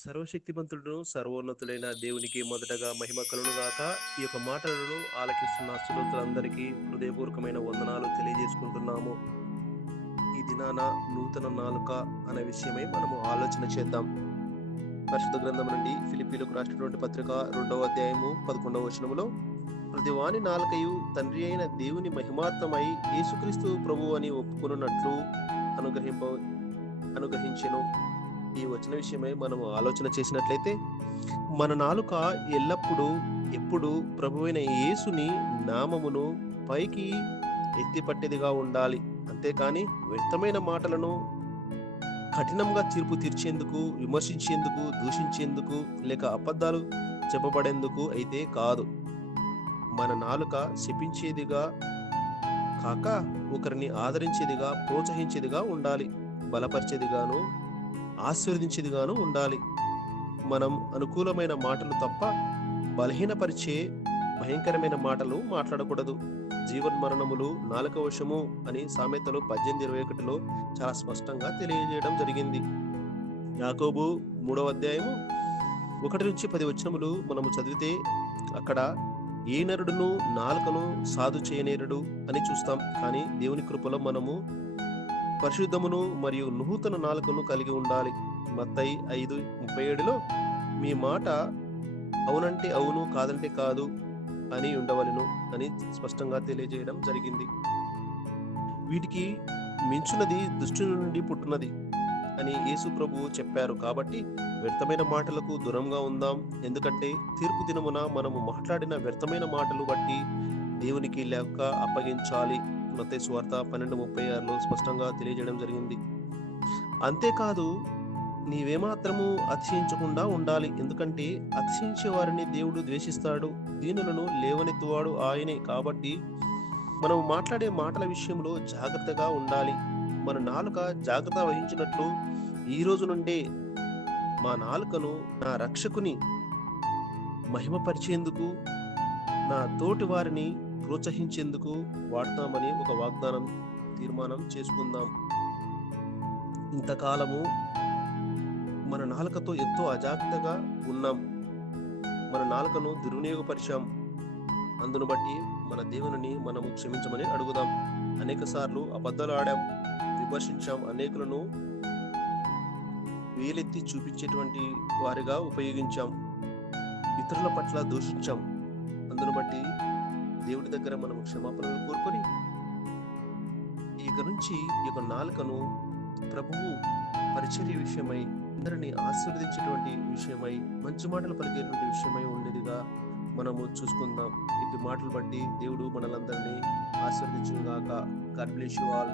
సర్వశక్తిమంతుడును సర్వోన్నతుడైన దేవునికి మొదటగా మహిమ కలుగునుగాక. ఈ యొక్క మాటలను ఆలకిస్తున్న శ్రోతలందరికీ హృదయపూర్వకమైన వందనాలు తెలియజేసుకుంటున్నాము. ఈ దినాన నూతన నాలుక అనే విషయమై మనము ఆలోచన చేద్దాం. పరిశుద్ధ గ్రంథం నుండి ఫిలిప్పీలకు రాసినటువంటి పత్రిక 2వ అధ్యాయము 11వ వచనములో, ప్రతివాని నాలుకయు తండ్రి అయిన దేవుని మహిమార్థమై యేసుక్రీస్తు ప్రభువు అని ఒప్పుకొనున్నట్లు అనుగ్రహించెను. ఈ వచన విషయమై మనము ఆలోచన చేసినట్లయితే, మన నాలుక ఎల్లప్పుడూ ఎప్పుడు ప్రభువైన యేసుని నామమును పైకి ఎత్తిపట్టేదిగా ఉండాలి. అంతేకాని వ్యర్థమైన మాటలను కఠినంగా తీర్పు తీర్చేందుకు, విమర్శించేందుకు, దూషించేందుకు, లేక అబద్ధాలు చెప్పబడేందుకు అయితే కాదు. మన నాలుక శపించేదిగా కాక ఒకరిని ఆదరించేదిగా, ప్రోత్సహించేదిగా ఉండాలి. బలపరిచేదిగాను, ఆశీర్వదించేదిగాను ఉండాలి. మనం అనుకూలమైన మాటలు తప్ప బలహీనపరిచే భయంకరమైన మాటలు మాట్లాడకూడదు. జీవన్మరణములు నాలుక వశము అని సామెతలు 18:21లో చాలా స్పష్టంగా తెలియజేయడం జరిగింది. యాకోబు 3వ అధ్యాయము 1-10 వచనములు మనము చదివితే, అక్కడ ఏ నరుడును నాలుకను సాధు చేయనేరడు అని చూస్తాం. కానీ దేవుని కృపలో మనము పరిశుద్ధమును మరియు నూతన నాలుకను కలిగి ఉండాలి. మత్తయి 5:37లో మీ మాట అవునంటే అవును, కాదంటే కాదు అని ఉండవలెను అని స్పష్టంగా తెలియజేయడం జరిగింది. వీటికి మించున్నది దుష్టుని నుండి పుట్టున్నది అని యేసు ప్రభువు చెప్పారు. కాబట్టి వ్యర్థమైన మాటలకు దూరంగా ఉందాం. ఎందుకంటే తీర్పు దినమున మనము మాట్లాడిన వ్యర్థమైన మాటలు బట్టి దేవునికి లెక్క అప్పగించాలి. మత్తయి సువార్త 12:36లో స్పష్టంగా తెలియజేయడం జరిగింది. అంతేకాదు, నీవేమాత్రము అతిశయించకుండా ఉండాలి. ఎందుకంటే అతిశయించే వారిని దేవుడు ద్వేషిస్తాడు. దీనులను లేవనెత్తువాడు ఆయనే. కాబట్టి మనం మాట్లాడే మాటల విషయంలో జాగ్రత్తగా ఉండాలి. మన నాలుక జాగ్రత్త వహించినట్లు ఈ రోజు నుండే మా నాలుకను నా రక్షకుని మహిమపరిచేందుకు, నా తోటి వారిని ప్రోత్సహించేందుకు వాడతామని ఒక తీర్మానం చేసుకుందాం. ఇంతకాలము మన నాలుకతో ఎంతో అజాగ్రత్తగా ఉన్నాం. మన నాలుకను దుర్వినియోగపరిచాం. అందును బట్టి మన దేవుని మనము క్షమించమని అడుగుదాం. అనేక సార్లు అబద్ధాలు ఆడాం, విమర్శించాం, అనేకులను వేలెత్తి చూపించేటువంటి వారిగా ఉపయోగించాం, ఇతరుల పట్ల దూషించాం. అందును బట్టి దేవుడి దగ్గర మనము క్షమాపణలు కోరుకొని ఇక నుంచి ఈ యొక్క నాలుకను ప్రభువు పరిచర్య విషయమై, అందరినీ ఆశీర్వదించేటువంటి విషయమై, మంచి మాటలు పలికేటువంటి విషయమై ఉండేదిగా మనము చూసుకుందాం. ఇటు మాటలు బట్టి దేవుడు మనలందరినీ ఆశీర్వదించును గాక. God bless you all.